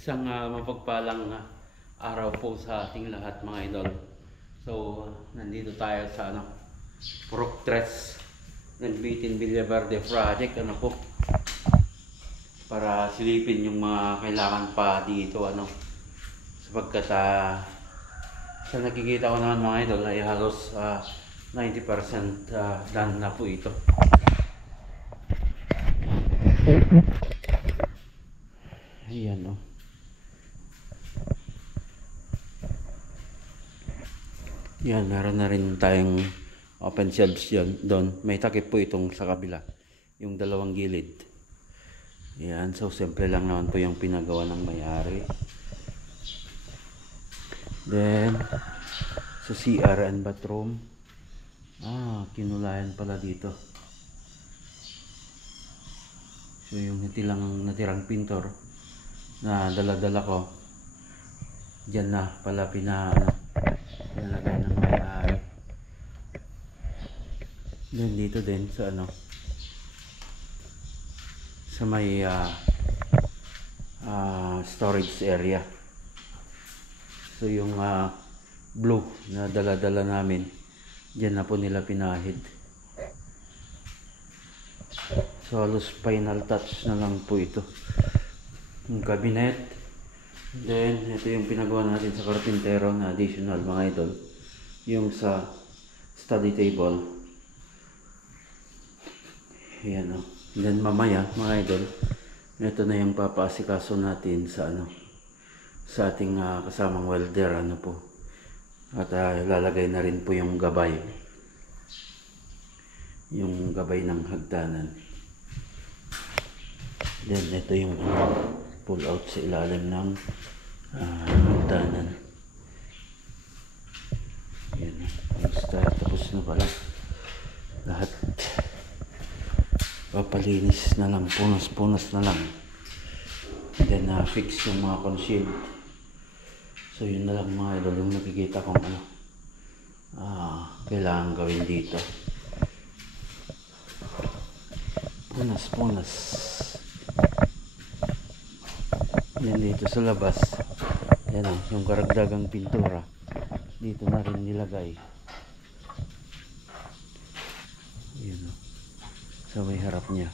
Isang mapagpalang araw po sa ating lahat, mga idol. So, nandito tayo sa Purok Tres Nagbitin Villaverde project, para silipin yung mga kailangan pa dito, sapagkat sa nakikita ko naman, mga idol, ay halos 90% done na po ito. Ayan, yan, meron na rin tayong open shelves doon. May takip po itong sa kabila, yung dalawang gilid. Yan, so simple lang naman po yung pinagawa ng may-ari. Then sa CR and bathroom, kinulayan pala dito. So yung natirang pintor na dala-dala ko, dyan na pala pinalagay ng may-ari. Then dito din sa sa may storage area. So yung blue na dala-dala namin, dyan na po nila pinahid. So halos final touch na lang po ito. Yung cabinet. Then ito yung pinagawa natin sa karpintero na additional, mga idol. Yung sa study table. Ayan, Then mamaya, mga idol, ito na yung papaasikaso natin sa sa ating kasamang welder, po. At lalagay na rin po yung gabay. Yung gabay ng hagdanan. Then ito yung pull out sa ilalim ng hagdanan. Ayan, tapos na pala lahat. Papalinis na lang, punas-punas na lang. Then fix yung mga concealed. So yun na lang, mga idol, yung nakikita kong kailangan gawin dito. Punas-punas. Yan dito sa labas. Yan yung karagdagang pintura. Dito na rin nilagay. Yan sa may harap niya.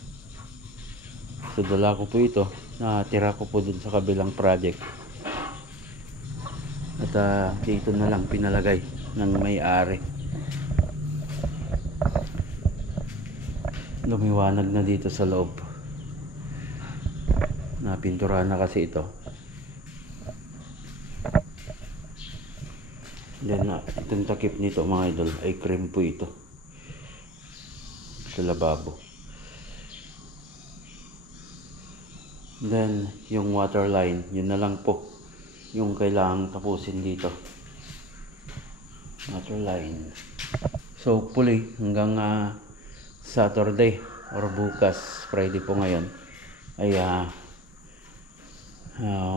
So dala ko po ito, natira ko po dun sa kabilang project. At dito na lang pinalagay ng may-ari. Lumiwanag na dito sa loob. Napinturahan na kasi ito. Then itong takip nito, mga idol, ay cream po ito sa lababo. Then yung water line, yun na lang po yung kailangang tapusin dito. Water line. So hopefully hanggang Saturday or bukas, Friday po ngayon, ay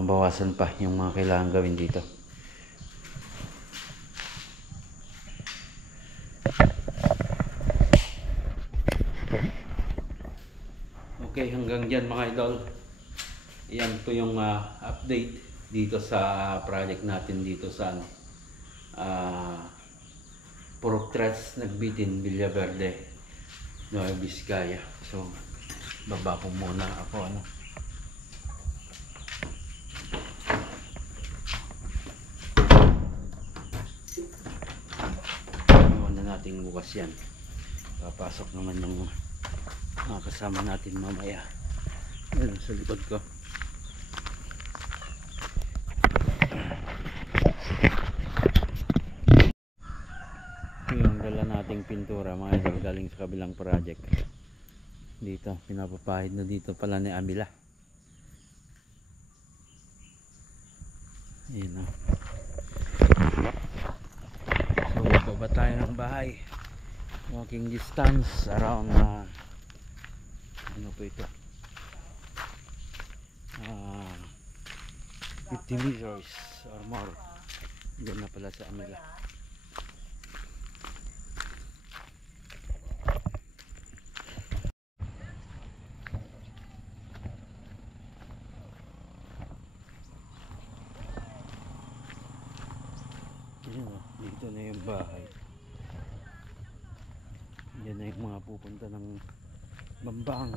bawasan pa yung mga kailangan gawin dito. Okay, hanggang dyan, mga idol. Yan po yung update dito sa project natin dito sa Purok Tres Nagbitin Villaverde, Nueva Vizcaya. So baba po muna ako iwan na natin bukas yan. Papasok naman yung kasama natin mamaya. Yan sa likod ko. Yung dala nating pintura, mga idol, galing sa kabilang project. Dito pinapapahid na dito pala ni Amila. Ayan, so baba tayo ng bahay. Walking distance around po ito, 50 meters or more. Diyan na pala sa Amila. Yan o, dito na yung bahay. Yan na yung mga pupunta ng Bambang.